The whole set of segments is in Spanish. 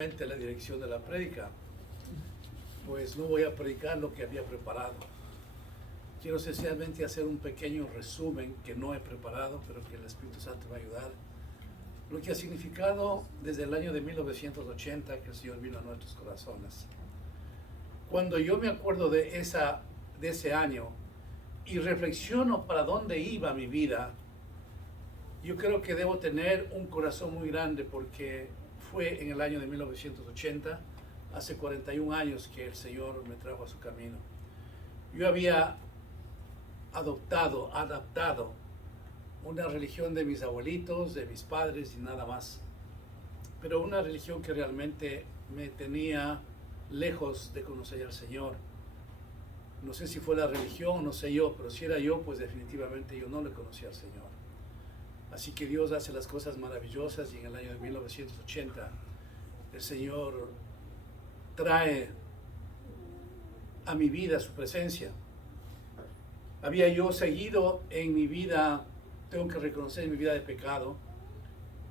La dirección de la prédica, pues no voy a predicar lo que había preparado. Quiero esencialmente hacer un pequeño resumen que no he preparado, pero que el Espíritu Santo va a ayudar. Lo que ha significado desde el año de 1980 que el Señor vino a nuestros corazones. Cuando yo me acuerdo de ese año y reflexiono para dónde iba mi vida, yo creo que debo tener un corazón muy grande, porque fue en el año de 1980, hace 41 años que el Señor me trajo a su camino. Yo había adaptado una religión de mis abuelitos, de mis padres y nada más. Pero una religión que realmente me tenía lejos de conocer al Señor. No sé si fue la religión, no sé yo, pero si era yo, pues definitivamente yo no le conocía al Señor. Así que Dios hace las cosas maravillosas, y en el año de 1980 el Señor trae a mi vida su presencia. Había yo seguido en mi vida, tengo que reconocer, en mi vida de pecado.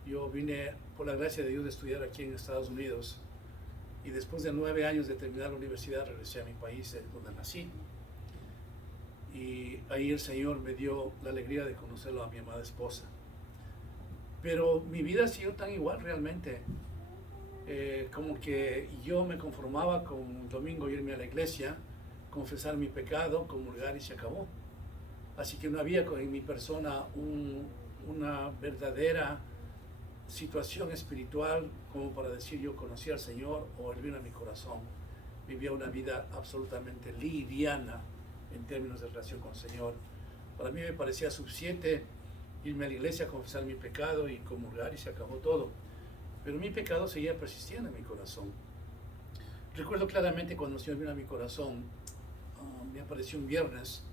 Yo vine por la gracia de Dios de estudiar aquí en Estados Unidos, y después de 9 años de terminar la universidad regresé a mi país, donde nací. Y ahí el Señor me dio la alegría de conocerlo a mi amada esposa. Pero mi vida ha sido tan igual realmente, como que yo me conformaba con un domingo irme a la iglesia, confesar mi pecado, comulgar y se acabó. Así que no había en mi persona una verdadera situación espiritual como para decir yo conocí al Señor o Él vino a mi corazón. Vivía una vida absolutamente liviana en términos de relación con el Señor. Para mí me parecía suficiente irme a la iglesia a confesar mi pecado y comulgar y se acabó todo. Pero mi pecado seguía persistiendo en mi corazón. Recuerdo claramente cuando el Señor vino a mi corazón, me apareció un viernes.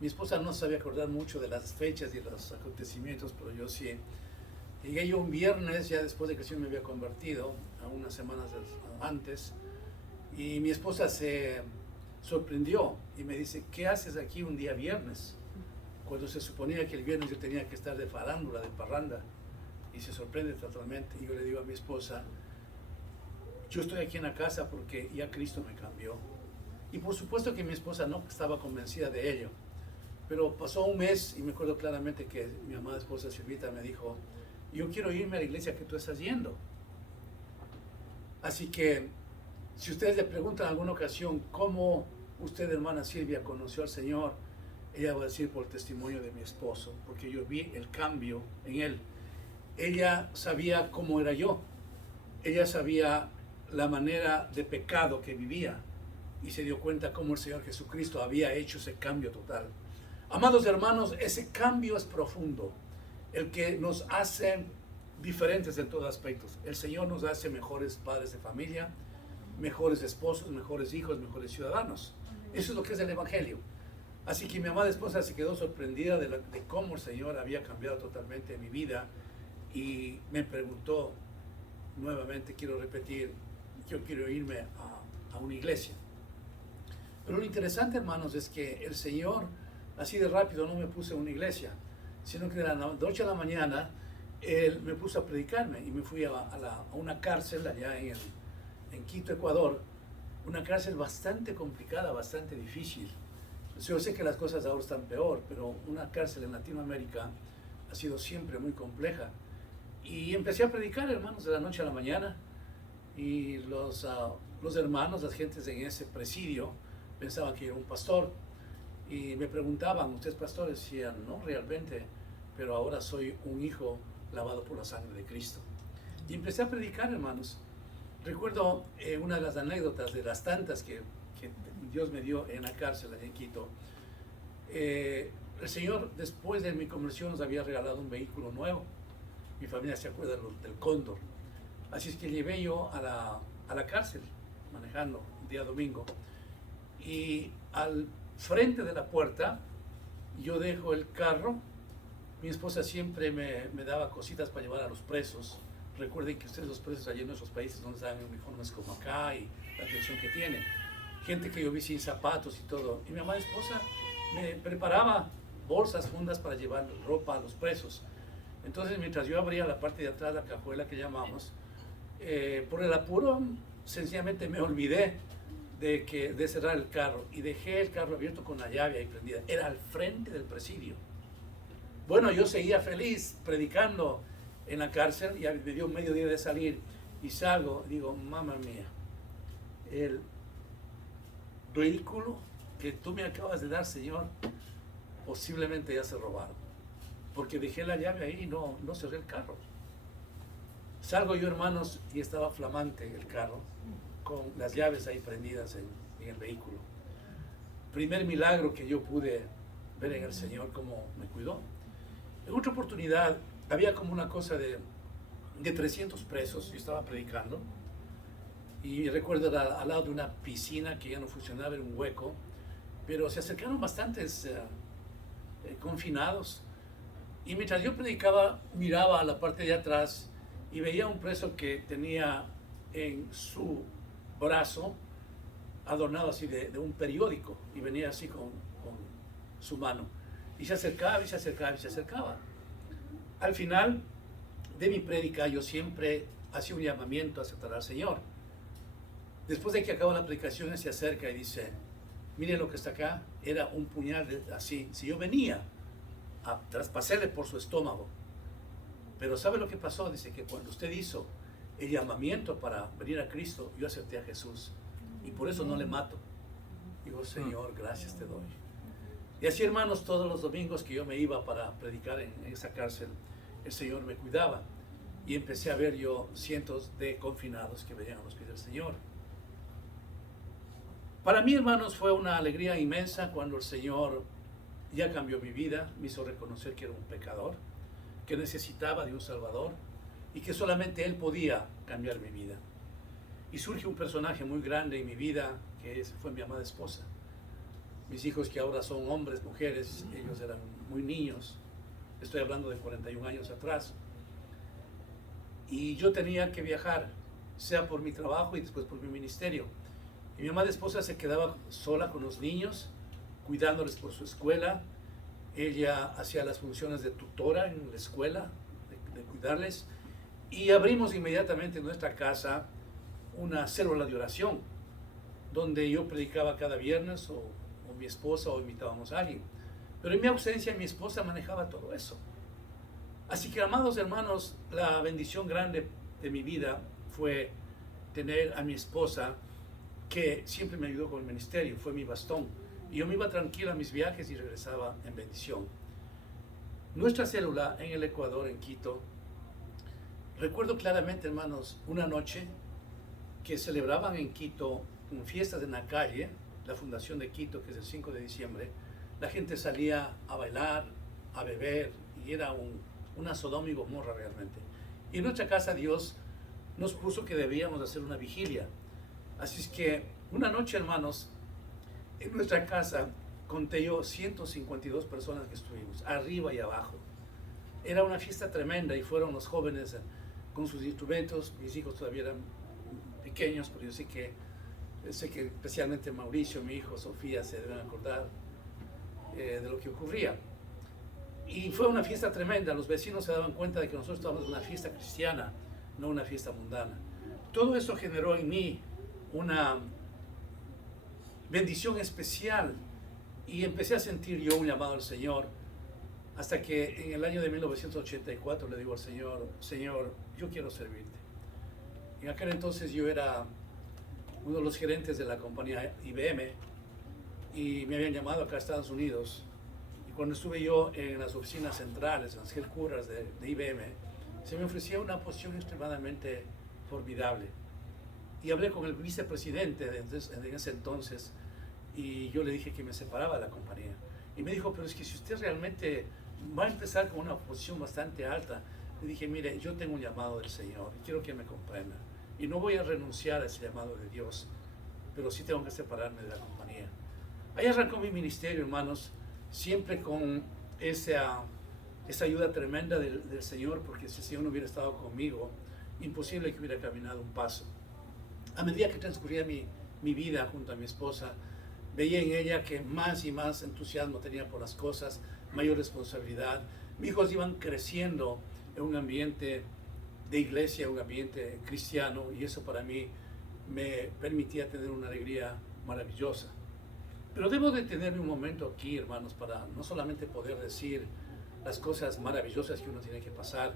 Mi esposa no sabía acordar mucho de las fechas y los acontecimientos, pero yo sí. Llegué yo un viernes, ya después de que el Señor me había convertido, a unas semanas antes, y mi esposa se sorprendió y me dice: ¿qué haces aquí un día viernes? Cuando se suponía que el viernes yo tenía que estar de farándula, de parranda, y se sorprende totalmente. Y yo le digo a mi esposa: yo estoy aquí en la casa porque ya Cristo me cambió. Y por supuesto que mi esposa no estaba convencida de ello, pero pasó un mes y me acuerdo claramente que mi amada esposa Silvita me dijo: yo quiero irme a la iglesia que tú estás yendo. Así que si ustedes le preguntan en alguna ocasión cómo usted, hermana Silvia, conoció al Señor, ella va a decir: por el testimonio de mi esposo, porque yo vi el cambio en él. Ella sabía cómo era yo, ella sabía la manera de pecado que vivía, y se dio cuenta cómo el Señor Jesucristo había hecho ese cambio total. Amados hermanos, ese cambio es profundo, el que nos hace diferentes en todos aspectos. El Señor nos hace mejores padres de familia, mejores esposos, mejores hijos, mejores ciudadanos. Eso es lo que es el Evangelio. Así que mi amada esposa se quedó sorprendida de cómo el Señor había cambiado totalmente mi vida, y me preguntó nuevamente, quiero repetir, yo quiero irme a una iglesia. Pero lo interesante, hermanos, es que el Señor así de rápido no me puso en una iglesia, sino que de la noche a la mañana Él me puso a predicarme, y me fui a una cárcel allá en Quito, Ecuador, una cárcel bastante complicada, bastante difícil. Yo sé que las cosas ahora están peor, pero una cárcel en Latinoamérica ha sido siempre muy compleja. Y empecé a predicar, hermanos, de la noche a la mañana, y los hermanos, las gentes en ese presidio, pensaban que era un pastor, y me preguntaban: ¿usted es pastor? Decía: no, realmente, pero ahora soy un hijo lavado por la sangre de Cristo. Y empecé a predicar, hermanos. Recuerdo una de las anécdotas, de las tantas que Dios me dio en la cárcel en Quito. El Señor, después de mi conversión, nos había regalado un vehículo nuevo. Mi familia se acuerda del Cóndor. Así es que llevé yo a la cárcel, manejando un día domingo, y al frente de la puerta yo dejo el carro. Mi esposa siempre me daba cositas para llevar a los presos. Recuerden que ustedes, los presos allí en nuestros países, no les dan uniformes como acá, y la atención que tienen. Gente que yo vi sin zapatos y todo. Y mi amada esposa me preparaba bolsas, fundas para llevar ropa a los presos. Entonces, mientras yo abría la parte de atrás, la cajuela que llamamos, por el apuro, sencillamente me olvidé de cerrar el carro y dejé el carro abierto con la llave ahí prendida. Era al frente del presidio. Bueno, yo seguía feliz predicando en la cárcel, y me dio medio día de salir y salgo, digo, mamá mía, el vehículo que tú me acabas de dar, Señor, posiblemente ya se robaron, porque dejé la llave ahí y no cerré el carro. Salgo yo, hermanos, y estaba flamante el carro, con las llaves ahí prendidas en el vehículo. Primer milagro que yo pude ver en el Señor, cómo me cuidó. En otra oportunidad, había como una cosa de 300 presos, yo estaba predicando, y recuerdo al lado de una piscina que ya no funcionaba, era un hueco, pero se acercaron bastantes confinados, y mientras yo predicaba, miraba a la parte de atrás y veía un preso que tenía en su brazo adornado así de un periódico, y venía así con su mano, y se acercaba y se acercaba y se acercaba. Al final de mi prédica yo siempre hacía un llamamiento a aceptar al Señor. Después de que acaba la predicación, él se acerca y dice, miren lo que está acá, era un puñal así. Si yo venía a traspasarle por su estómago, pero ¿sabe lo que pasó? Dice que cuando usted hizo el llamamiento para venir a Cristo, yo acepté a Jesús, y por eso no le mato. Digo, Señor, gracias te doy. Y así, hermanos, todos los domingos que yo me iba para predicar en esa cárcel, el Señor me cuidaba, y empecé a ver yo cientos de confinados que venían a los pies del Señor. Para mí, hermanos, fue una alegría inmensa cuando el Señor ya cambió mi vida, me hizo reconocer que era un pecador, que necesitaba de un Salvador, y que solamente Él podía cambiar mi vida. Y surge un personaje muy grande en mi vida, que fue mi amada esposa. Mis hijos, que ahora son hombres, mujeres, ellos eran muy niños, estoy hablando de 41 años atrás, y yo tenía que viajar, sea por mi trabajo y después por mi ministerio, y mi amada esposa se quedaba sola con los niños, cuidándoles por su escuela. Ella hacía las funciones de tutora en la escuela, de cuidarles, y abrimos inmediatamente en nuestra casa una célula de oración, donde yo predicaba cada viernes, o mi esposa, o invitábamos a alguien. Pero en mi ausencia, mi esposa manejaba todo eso. Así que, amados hermanos, la bendición grande de mi vida fue tener a mi esposa, que siempre me ayudó con el ministerio, fue mi bastón. Y yo me iba tranquila a mis viajes y regresaba en bendición. Nuestra célula en el Ecuador, en Quito, recuerdo claramente, hermanos, una noche que celebraban en Quito fiestas en la calle, la fundación de Quito, que es el 5 de diciembre, la gente salía a bailar, a beber, y era una Sodoma y Gomorra realmente. Y en nuestra casa Dios nos puso que debíamos hacer una vigilia. Así es que una noche, hermanos, en nuestra casa conté yo 152 personas que estuvimos, arriba y abajo. Era una fiesta tremenda, y fueron los jóvenes con sus instrumentos. Mis hijos todavía eran pequeños, pero yo sé que especialmente Mauricio, mi hijo, Sofía, se deben acordar de lo que ocurría. Y fue una fiesta tremenda. Los vecinos se daban cuenta de que nosotros estábamos en una fiesta cristiana, no una fiesta mundana. Todo esto generó en mí una bendición especial, y empecé a sentir yo un llamado al Señor, hasta que en el año de 1984 le digo al Señor, Señor, yo quiero servirte. En aquel entonces yo era uno de los gerentes de la compañía IBM, y me habían llamado acá a Estados Unidos, y cuando estuve yo en las oficinas centrales, en las headquarters de IBM, se me ofrecía una posición extremadamente formidable, y hablé con el vicepresidente en ese entonces, y yo le dije que me separaba de la compañía, y me dijo, pero es que si usted realmente va a empezar con una posición bastante alta. Le dije, mire, yo tengo un llamado del Señor, quiero que me comprenda, y no voy a renunciar a ese llamado de Dios, pero sí tengo que separarme de la compañía. Ahí arrancó mi ministerio, hermanos, siempre con esa ayuda tremenda del Señor, porque si el Señor no hubiera estado conmigo, imposible que hubiera caminado un paso. A medida que transcurría mi vida junto a mi esposa, veía en ella que más y más entusiasmo tenía por las cosas, mayor responsabilidad. Mis hijos iban creciendo en un ambiente de iglesia, un ambiente cristiano, y eso para mí me permitía tener una alegría maravillosa. Pero debo detenerme un momento aquí, hermanos, para no solamente poder decir las cosas maravillosas que uno tiene que pasar.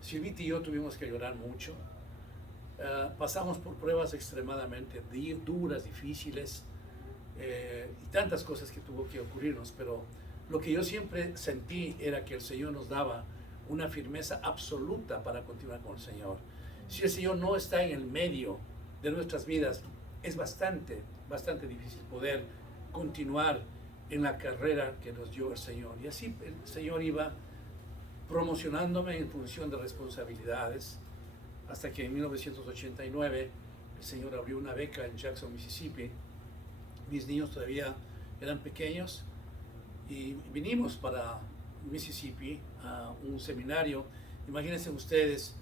Silvita y yo tuvimos que llorar mucho. Pasamos por pruebas extremadamente duras, difíciles, y tantas cosas que tuvo que ocurrirnos, pero lo que yo siempre sentí era que el Señor nos daba una firmeza absoluta para continuar con el Señor. Si el Señor no está en el medio de nuestras vidas, es bastante difícil poder continuar en la carrera que nos dio el Señor. Y así el Señor iba promocionándome en función de responsabilidades, hasta que en 1989 el Señor abrió una beca en Jackson, Mississippi. Mis niños todavía eran pequeños y vinimos para Mississippi a un seminario. Imagínense ustedes,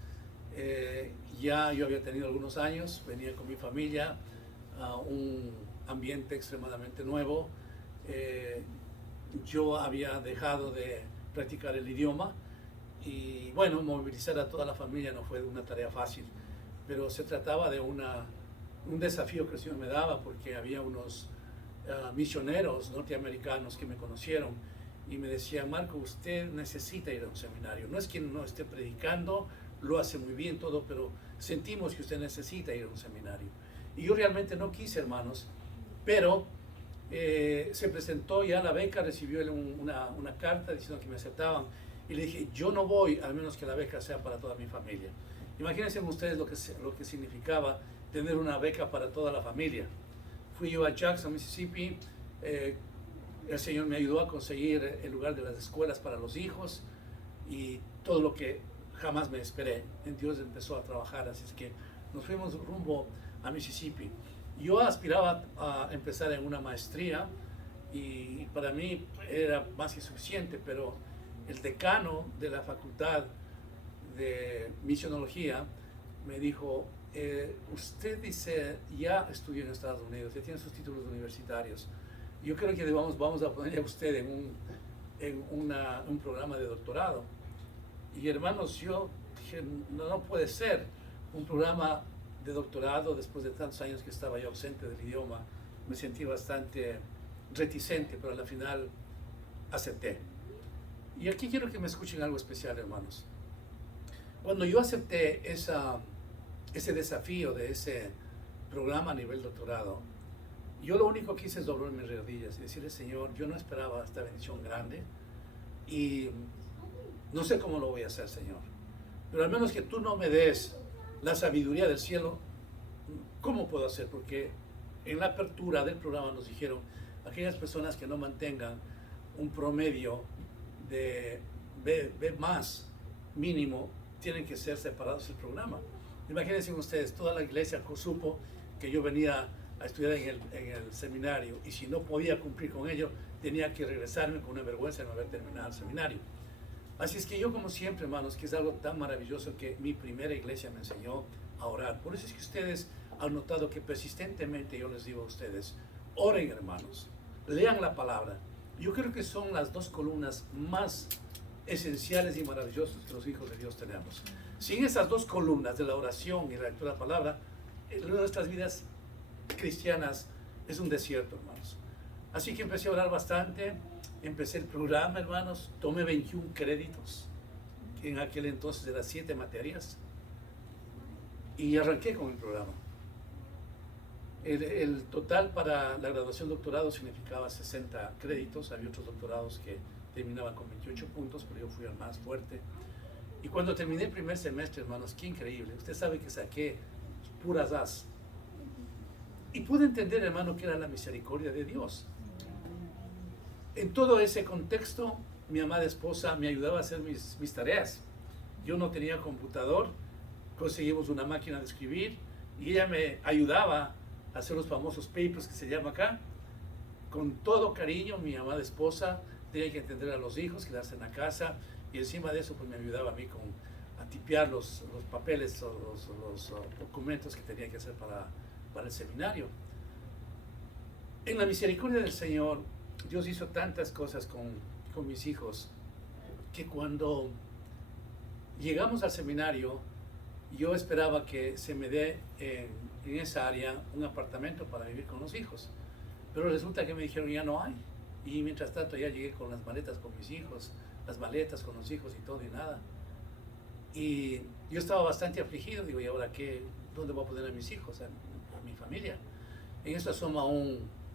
ya yo había tenido algunos años, venía con mi familia a un ambiente extremadamente nuevo. Yo había dejado de practicar el idioma y bueno, movilizar a toda la familia no fue una tarea fácil, pero se trataba de un desafío que el Señor me daba, porque había unos misioneros norteamericanos que me conocieron y me decían: Marco, usted necesita ir a un seminario. No es que no esté predicando, lo hace muy bien todo, pero sentimos que usted necesita ir a un seminario. Y yo realmente no quise, hermanos, pero se presentó ya la beca, recibió una carta diciendo que me aceptaban, y le dije: yo no voy al menos que la beca sea para toda mi familia. Imagínense ustedes lo que significaba tener una beca para toda la familia. Fui yo a Jackson, Mississippi. El Señor me ayudó a conseguir el lugar de las escuelas para los hijos y todo lo que jamás me esperé. En Dios empezó a trabajar, así es que nos fuimos rumbo a Mississippi. Yo aspiraba a empezar en una maestría y para mí era más que suficiente, pero el decano de la facultad de misionología me dijo: usted dice, ya estudió en Estados Unidos, ya tiene sus títulos universitarios, yo creo que vamos a poner a usted en un programa de doctorado. Y hermanos, yo dije: no puede ser un programa de doctorado después de tantos años que estaba yo ausente del idioma. Me sentí bastante reticente, pero al final acepté. Y aquí quiero que me escuchen algo especial, hermanos. Cuando yo acepté ese desafío de ese programa a nivel doctorado, yo lo único que hice es doblar mis rodillas y decirle: Señor, yo no esperaba esta bendición grande y no sé cómo lo voy a hacer, Señor, pero al menos que tú no me des la sabiduría del cielo, ¿cómo puedo hacer? Porque en la apertura del programa nos dijeron: aquellas personas que no mantengan un promedio de B más mínimo tienen que ser separados del programa. Imagínense ustedes, toda la iglesia supo que yo venía a estudiar en el seminario, y si no podía cumplir con ello, tenía que regresarme con una vergüenza de no haber terminado el seminario. Así es que yo, como siempre, hermanos, que es algo tan maravilloso que mi primera iglesia me enseñó a orar. Por eso es que ustedes han notado que persistentemente yo les digo a ustedes: oren, hermanos, lean la palabra. Yo creo que son las dos columnas más esenciales y maravillosas que los hijos de Dios tenemos. Sin esas dos columnas de la oración y la lectura de la palabra, nuestras vidas cristianas es un desierto, hermanos. Así que empecé a orar bastante, empecé el programa, hermanos, tomé 21 créditos, en aquel entonces de las 7 materias, y arranqué con el programa. El total para la graduación doctorado significaba 60 créditos, había otros doctorados que terminaban con 28 puntos, pero yo fui el más fuerte. Y cuando terminé el primer semestre, hermanos, qué increíble, usted sabe que saqué puras As. Y pude entender, hermano, que era la misericordia de Dios. En todo ese contexto, mi amada esposa me ayudaba a hacer mis tareas. Yo no tenía computador, conseguimos una máquina de escribir y ella me ayudaba a hacer los famosos papers que se llama acá. Con todo cariño, mi amada esposa tenía que entender a los hijos, quedarse en la casa, y encima de eso pues me ayudaba a mí a tipear los papeles o los documentos que tenía que hacer para el seminario. En la misericordia del Señor, Dios hizo tantas cosas con mis hijos, que cuando llegamos al seminario, yo esperaba que se me dé en esa área un apartamento para vivir con los hijos. Pero resulta que me dijeron ya no hay. Y mientras tanto ya llegué con las maletas con mis hijos, las maletas con los hijos y todo y nada. Y yo estaba bastante afligido, digo, ¿y ahora qué? ¿Dónde voy a poner a mis hijos, a mi familia? En eso asoma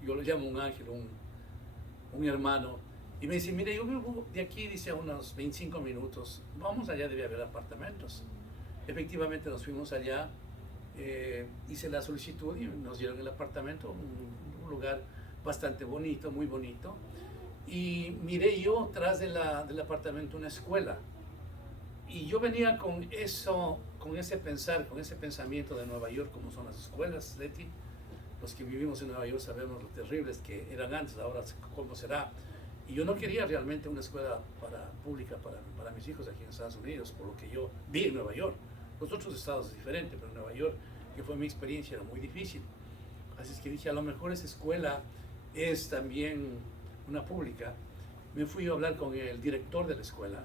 yo lo llamo un ángel, un hermano, y me dice, mire, yo vivo de aquí, dice, a unos 25 minutos, vamos allá, debe haber apartamentos. Efectivamente nos fuimos allá, hice la solicitud y nos dieron el apartamento, un lugar bastante bonito, muy bonito, y miré yo tras del apartamento una escuela. Y yo venía con eso, con ese pensamiento de Nueva York, como son las escuelas, Leti. Los que vivimos en Nueva York sabemos lo terribles que eran antes, ahora cómo será. Y yo no quería realmente una escuela pública para mis hijos aquí en Estados Unidos, por lo que yo vi en Nueva York. Los otros estados es diferente, pero en Nueva York, que fue mi experiencia, era muy difícil. Así es que dije, a lo mejor esa escuela es también una pública. Me fui a hablar con el director de la escuela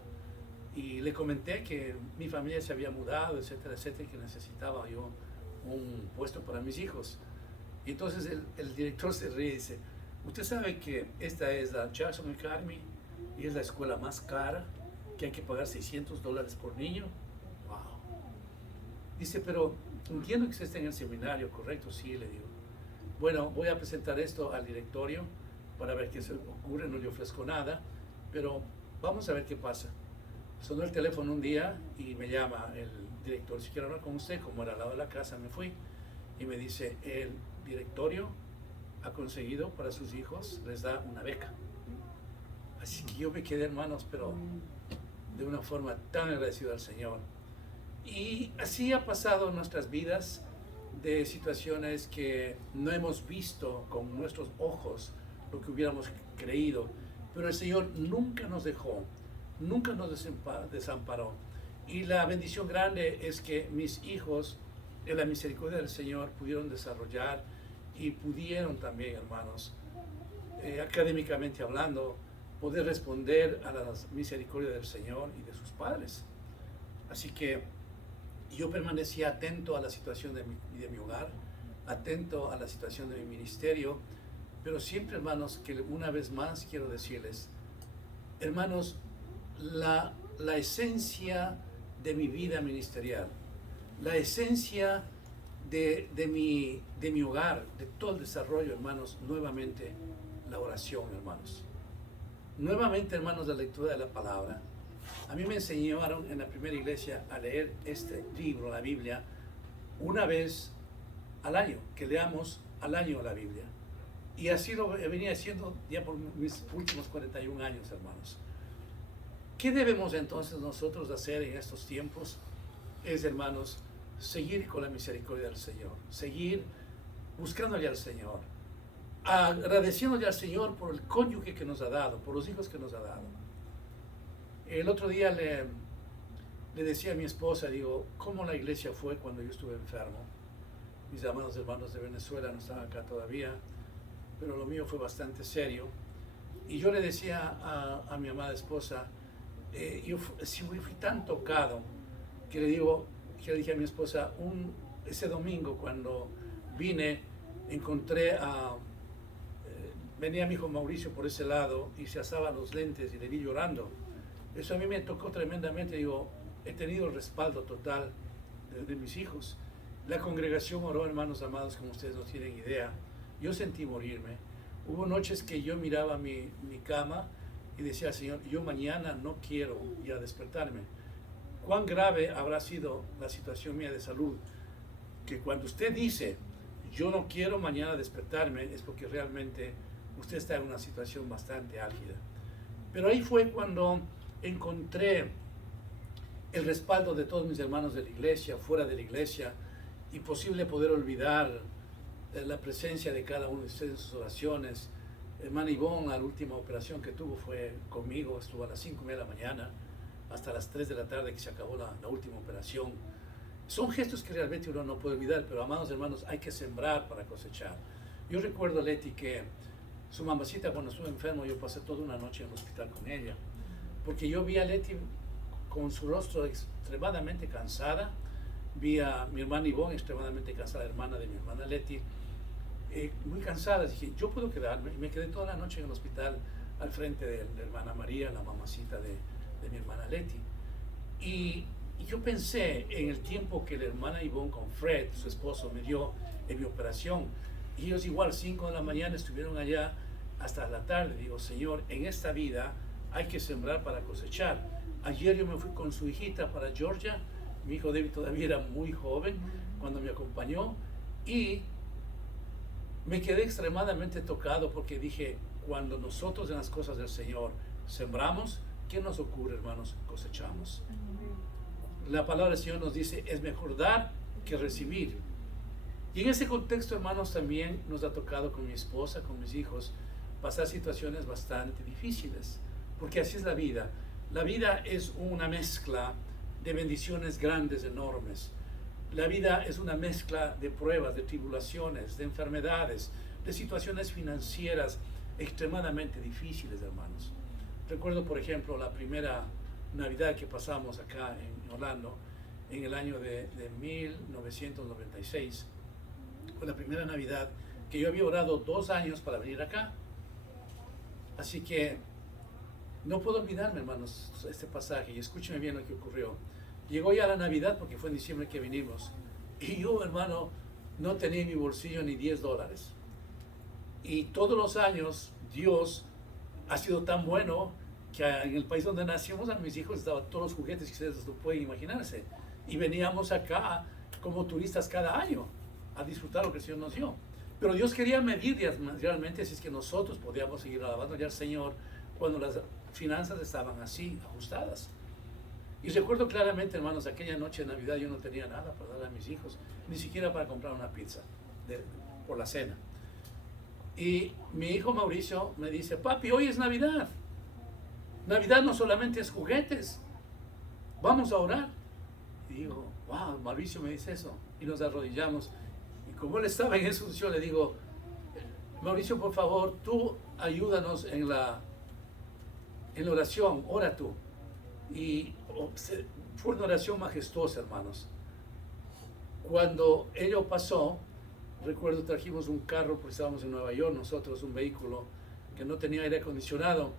y le comenté que mi familia se había mudado, etcétera, etcétera, y que necesitaba yo un puesto para mis hijos. Y entonces el director se ríe y dice, usted sabe que esta es la Jackson Academy y es la escuela más cara, que hay que pagar $600 por niño. Wow. Dice, pero entiendo que usted está en el seminario, ¿correcto? Sí, le digo. Bueno, voy a presentar esto al directorio para ver qué se ocurre, no le ofrezco nada, pero vamos a ver qué pasa. Sonó el teléfono un día y me llama el director, si quiero hablar con usted, como era al lado de la casa, me fui y me dice, el directorio ha conseguido para sus hijos, les da una beca. Así que yo me quedé, hermanos, pero de una forma tan agradecido al Señor. Y así ha pasado en nuestras vidas, de situaciones que no hemos visto con nuestros ojos lo que hubiéramos creído, pero el Señor nunca nos dejó, nunca nos desamparó. Y la bendición grande es que mis hijos, en la misericordia del Señor, pudieron desarrollar y pudieron también, hermanos, académicamente hablando, poder responder a la misericordia del Señor y de sus padres. Así que yo permanecí atento a la situación de mi hogar, atento a la situación de mi ministerio, pero siempre, hermanos, que una vez más quiero decirles, hermanos, la esencia de mi vida ministerial, la esencia de mi hogar, de todo el desarrollo, hermanos, nuevamente la oración, hermanos. Nuevamente, hermanos, la lectura de la palabra. A mí me enseñaron en la primera iglesia a leer este libro, la Biblia, una vez al año, que leamos al año la Biblia. Y así lo venía haciendo ya por mis últimos 41 años, hermanos. ¿Qué debemos entonces nosotros hacer en estos tiempos? Es, hermanos, seguir con la misericordia del Señor, seguir buscándole al Señor, agradeciéndole al Señor por el cónyuge que nos ha dado, por los hijos que nos ha dado. El otro día le decía a mi esposa, digo, ¿cómo la iglesia fue cuando yo estuve enfermo? Mis amados hermanos de Venezuela no están acá todavía, pero lo mío fue bastante serio. Y yo le decía a mi amada esposa, yo fui tan tocado que le dije a mi esposa, ese domingo cuando vine, venía mi hijo Mauricio por ese lado y se asaba los lentes y le vi llorando. Eso a mí me tocó tremendamente. Digo, he tenido el respaldo total de mis hijos. La congregación oró, hermanos amados, como ustedes no tienen idea. Yo sentí morirme. Hubo noches que yo miraba mi cama y decía, Señor, yo mañana no quiero ya despertarme. ¿Cuán grave habrá sido la situación mía de salud? Que cuando usted dice, yo no quiero mañana despertarme, es porque realmente usted está en una situación bastante álgida. Pero ahí fue cuando encontré el respaldo de todos mis hermanos de la iglesia, fuera de la iglesia, imposible poder olvidar la presencia de cada uno de ustedes en sus oraciones. Hermana Ivonne, la última operación que tuvo fue conmigo, estuvo a las 5:30 de la mañana hasta las 3 de la tarde que se acabó la última operación. Son gestos que realmente uno no puede olvidar, pero amados hermanos, hay que sembrar para cosechar. Yo recuerdo, Leti, que su mamacita cuando estuvo enfermo, yo pasé toda una noche en el hospital con ella, porque yo vi a Leti con su rostro extremadamente cansada, vi a mi hermana Ivonne, extremadamente cansada, hermana de mi hermana Leti, muy cansada. Dije, yo puedo quedarme, y me quedé toda la noche en el hospital al frente de la hermana María, la mamacita de mi hermana Leti. Y yo pensé en el tiempo que la hermana Ivonne con Fred, su esposo, me dio en mi operación. Y ellos igual, 5 de la mañana estuvieron allá hasta la tarde. Digo, Señor, en esta vida hay que sembrar para cosechar. Ayer yo me fui con su hijita para Georgia. Mi hijo David todavía era muy joven cuando me acompañó. Y me quedé extremadamente tocado porque dije, cuando nosotros en las cosas del Señor sembramos, ¿qué nos ocurre, hermanos? Cosechamos. La palabra del Señor nos dice, es mejor dar que recibir. Y en ese contexto, hermanos, también nos ha tocado con mi esposa, con mis hijos, pasar situaciones bastante difíciles, porque así es la vida. La vida es una mezcla de bendiciones grandes, enormes. La vida es una mezcla de pruebas, de tribulaciones, de enfermedades, de situaciones financieras extremadamente difíciles, hermanos. Recuerdo, por ejemplo, la primera Navidad que pasamos acá en Orlando, en el año de 1996. Fue la primera Navidad que yo había orado 2 años para venir acá. Así que no puedo olvidarme, hermanos, este pasaje. Y escúcheme bien lo que ocurrió. Llegó ya la Navidad, porque fue en diciembre que vinimos. Y yo, hermano, no tenía en mi bolsillo ni $10. Y todos los años Dios ha sido tan bueno que en el país donde nacimos a mis hijos estaban todos los juguetes que ustedes lo pueden imaginarse. Y veníamos acá como turistas cada año a disfrutar lo que el Señor nos dio. Pero Dios quería medir realmente si es que nosotros podíamos seguir alabando ya al Señor cuando las finanzas estaban así ajustadas. Y recuerdo claramente, hermanos, aquella noche de Navidad yo no tenía nada para darle a mis hijos, ni siquiera para comprar una pizza por la cena. Y mi hijo Mauricio me dice, papi, hoy es Navidad. Navidad no solamente es juguetes, vamos a orar. Y digo, wow, Mauricio me dice eso. Y nos arrodillamos. Y como él estaba en eso, yo le digo, Mauricio, por favor, tú ayúdanos en la oración, ora tú. Y fue una oración majestuosa, hermanos. Cuando ello pasó, recuerdo trajimos un carro, porque estábamos en Nueva York, nosotros, un vehículo que no tenía aire acondicionado,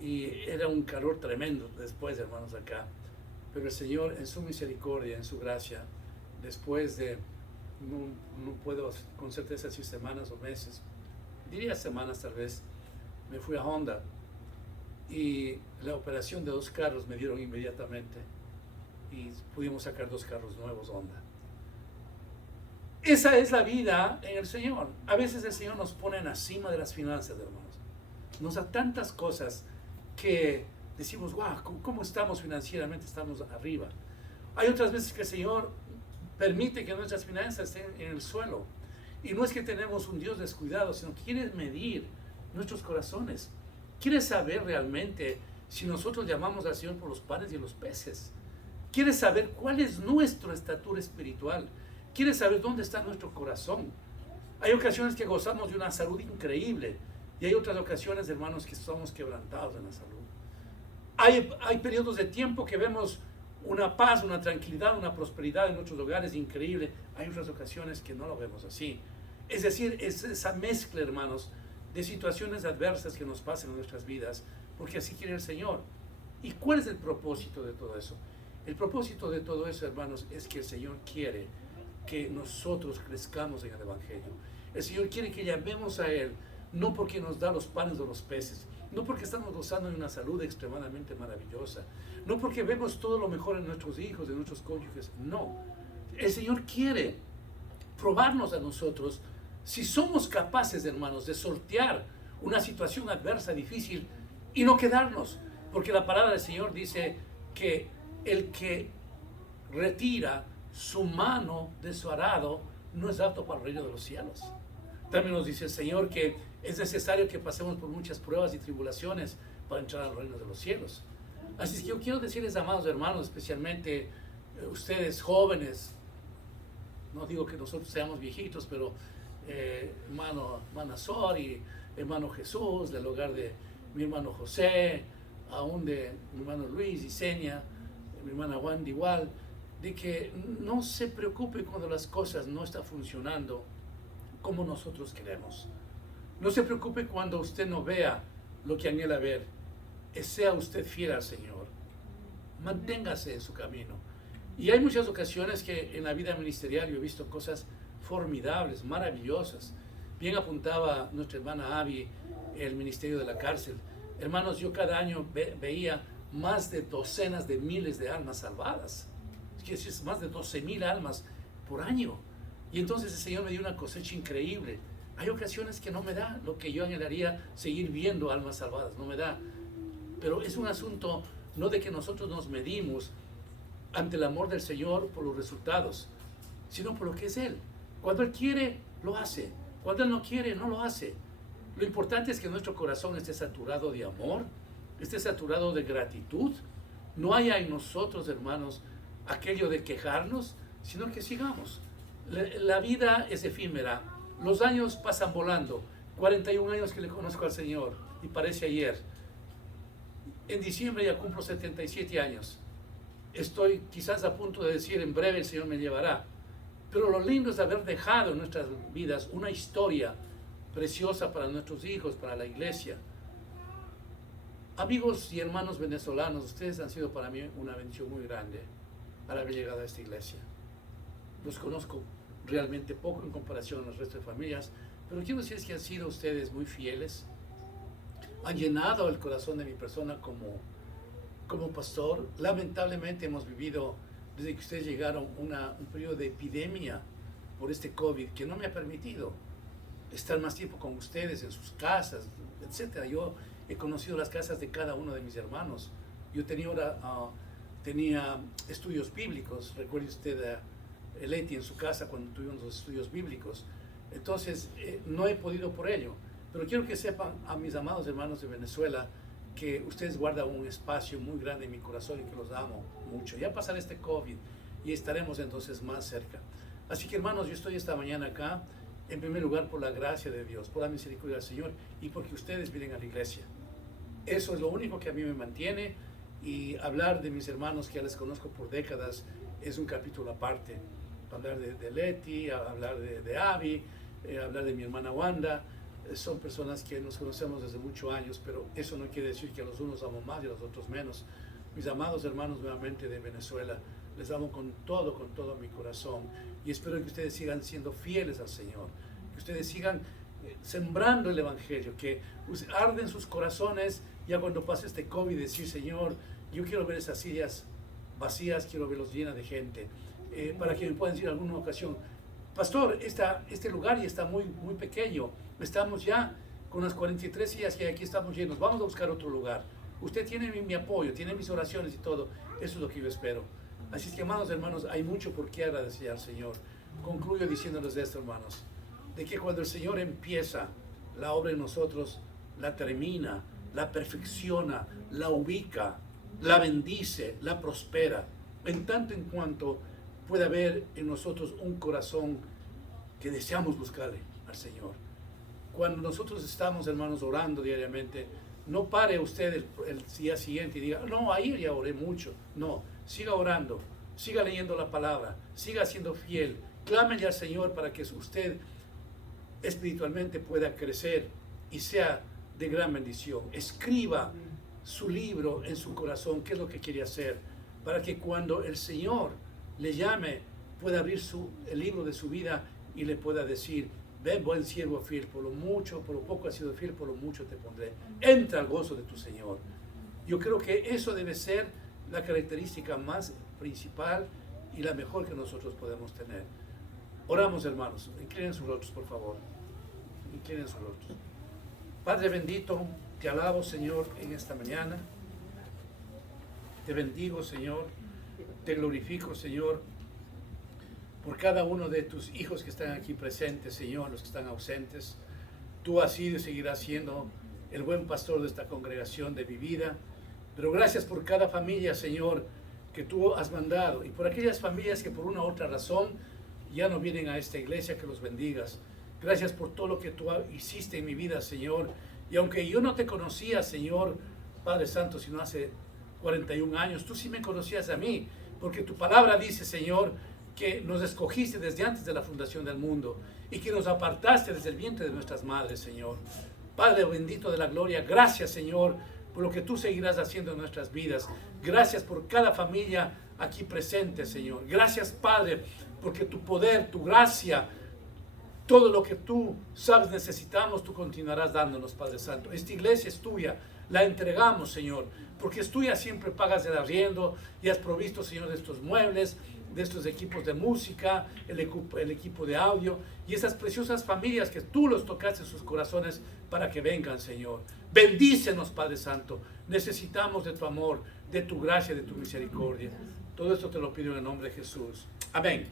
y era un calor tremendo después, hermanos, acá. Pero el Señor, en su misericordia, en su gracia, después de, no puedo con certeza decir semanas o meses, diría semanas tal vez, me fui a Honda. Y la operación de 2 carros me dieron inmediatamente y pudimos sacar 2 carros nuevos Honda. Esa es la vida en el Señor. A veces el Señor nos pone en la cima de las finanzas, hermanos. Nos da tantas cosas que decimos, wow, ¿cómo estamos financieramente? Estamos arriba. Hay otras veces que el Señor permite que nuestras finanzas estén en el suelo. Y no es que tenemos un Dios descuidado, sino que quiere medir nuestros corazones. Quiere saber realmente si nosotros llamamos al Señor por los panes y los peces. Quiere saber cuál es nuestra estatura espiritual. Quiere saber dónde está nuestro corazón. Hay ocasiones que gozamos de una salud increíble y hay otras ocasiones, hermanos, que estamos quebrantados en la salud. Hay periodos de tiempo que vemos una paz, una tranquilidad, una prosperidad en nuestros hogares increíble. Hay otras ocasiones que no lo vemos así. Es decir, es esa mezcla, hermanos, de situaciones adversas que nos pasan en nuestras vidas, porque así quiere el Señor. ¿Y cuál es el propósito de todo eso? El propósito de todo eso, hermanos, es que el Señor quiere que nosotros crezcamos en el Evangelio. El Señor quiere que llamemos a Él, no porque nos da los panes o los peces, no porque estamos gozando de una salud extremadamente maravillosa, no porque vemos todo lo mejor en nuestros hijos, en nuestros cónyuges, no. El Señor quiere probarnos a nosotros si somos capaces, hermanos, de sortear una situación adversa, difícil, y no quedarnos, porque la palabra del Señor dice que el que retira su mano de su arado no es apto para el reino de los cielos. También nos dice el Señor que es necesario que pasemos por muchas pruebas y tribulaciones para entrar al reino de los cielos. Así es que yo quiero decirles, amados hermanos, especialmente ustedes jóvenes, no digo que nosotros seamos viejitos, pero hermana Sor y hermano Jesús, del hogar de mi hermano José, aún de mi hermano Luis y Senia, mi hermana Wanda igual, de que no se preocupe cuando las cosas no están funcionando como nosotros queremos. No se preocupe cuando usted no vea lo que anhela ver. Sea usted fiel al Señor. Manténgase en su camino. Y hay muchas ocasiones que en la vida ministerial yo he visto cosas formidables, maravillosas. Bien apuntaba nuestra hermana Abby el ministerio de la cárcel. Hermanos, yo cada año veía más de docenas de miles de almas salvadas. Es que es más de 12,000 almas por año. Y entonces el Señor me dio una cosecha increíble. Hay ocasiones que no me da lo que yo anhelaría, seguir viendo almas salvadas, no me da. Pero es un asunto no de que nosotros nos medimos ante el amor del Señor por los resultados, sino por lo que es Él. Cuando Él quiere, lo hace. Cuando Él no quiere, no lo hace. Lo importante es que nuestro corazón esté saturado de amor, esté saturado de gratitud. No haya en nosotros, hermanos, aquello de quejarnos, sino que sigamos. La vida es efímera. Los años pasan volando. 41 años que le conozco al Señor y parece ayer. En diciembre ya cumplo 77 años. Estoy quizás a punto de decir en breve el Señor me llevará. Pero lo lindo es haber dejado en nuestras vidas una historia preciosa para nuestros hijos, para la iglesia. Amigos y hermanos venezolanos, ustedes han sido para mí una bendición muy grande al haber llegado a esta iglesia. Los conozco realmente poco en comparación al resto de familias, pero quiero decir que han sido ustedes muy fieles. Han llenado el corazón de mi persona como pastor. Lamentablemente hemos vivido, desde que ustedes llegaron, un periodo de epidemia por este COVID que no me ha permitido estar más tiempo con ustedes en sus casas, etc. Yo he conocido las casas de cada uno de mis hermanos. Yo tenía estudios bíblicos. Recuerde usted a Leti en su casa cuando tuvimos los estudios bíblicos. Entonces, no he podido por ello. Pero quiero que sepan a mis amados hermanos de Venezuela que ustedes guardan un espacio muy grande en mi corazón y que los amo mucho. Ya pasará este COVID y estaremos entonces más cerca. Así que, hermanos, yo estoy esta mañana acá, en primer lugar, por la gracia de Dios, por la misericordia del Señor y porque ustedes vienen a la iglesia. Eso es lo único que a mí me mantiene, y hablar de mis hermanos que ya les conozco por décadas es un capítulo aparte. Hablar de Leti, hablar de Abby, hablar de mi hermana Wanda. Son personas que nos conocemos desde muchos años, pero eso no quiere decir que a los unos amo más y a los otros menos. Mis amados hermanos nuevamente de Venezuela, les amo con todo mi corazón, y espero que ustedes sigan siendo fieles al Señor, que ustedes sigan sembrando el Evangelio, que arden sus corazones ya cuando pase este COVID, decir: Señor, yo quiero ver esas sillas vacías, quiero verlos llenas de gente, para que me puedan decir en alguna ocasión: pastor, este lugar ya está muy pequeño, estamos ya con las 43 sillas que aquí estamos llenos, vamos a buscar otro lugar. Usted tiene mi apoyo, tiene mis oraciones y todo. Eso es lo que yo espero. Así es que, amados hermanos, hay mucho por qué agradecer al Señor. Concluyo diciéndoles esto, hermanos, de que cuando el Señor empieza la obra en nosotros, la termina, la perfecciona, la ubica, la bendice, la prospera, en tanto en cuanto puede haber en nosotros un corazón que deseamos buscarle al Señor. Cuando nosotros estamos, hermanos, orando diariamente, no pare usted el día siguiente y diga: no, ayer ya oré mucho. No, siga orando, siga leyendo la palabra, siga siendo fiel, clámele al Señor para que usted espiritualmente pueda crecer y sea de gran bendición. Escriba su libro en su corazón, qué es lo que quiere hacer, para que cuando el Señor le llame, pueda abrir el libro de su vida y le pueda decir: ven, buen siervo fiel, por lo mucho, por lo poco has sido fiel, por lo mucho te pondré. Entra al gozo de tu Señor. Yo creo que eso debe ser la característica más principal y la mejor que nosotros podemos tener. Oramos, hermanos. Inclinen sus rostros, por favor. Inclinen sus rostros. Padre bendito, te alabo, Señor, en esta mañana. Te bendigo, Señor. Te glorifico, Señor, por cada uno de tus hijos que están aquí presentes, Señor, los que están ausentes. Tú has sido y seguirás siendo el buen pastor de esta congregación de mi vida. Pero gracias por cada familia, Señor, que tú has mandado, y por aquellas familias que por una u otra razón ya no vienen a esta iglesia, que los bendigas. Gracias por todo lo que tú hiciste en mi vida, Señor. Y aunque yo no te conocía, Señor, Padre Santo, sino hace 41 años, tú sí me conocías a mí, porque tu palabra dice, Señor, que nos escogiste desde antes de la fundación del mundo y que nos apartaste desde el vientre de nuestras madres, Señor. Padre bendito de la gloria, gracias, Señor, por lo que tú seguirás haciendo en nuestras vidas. Gracias por cada familia aquí presente, Señor. Gracias, Padre, porque tu poder, tu gracia, todo lo que tú sabes necesitamos, tú continuarás dándonos, Padre Santo. Esta iglesia es tuya, la entregamos, Señor, porque es tuya, siempre pagas el arriendo y has provisto, Señor, de estos muebles, de estos equipos de música, el equipo de audio y esas preciosas familias que tú los tocaste en sus corazones para que vengan, Señor. Bendícenos, Padre Santo. Necesitamos de tu amor, de tu gracia, de tu misericordia. Todo esto te lo pido en el nombre de Jesús. Amén.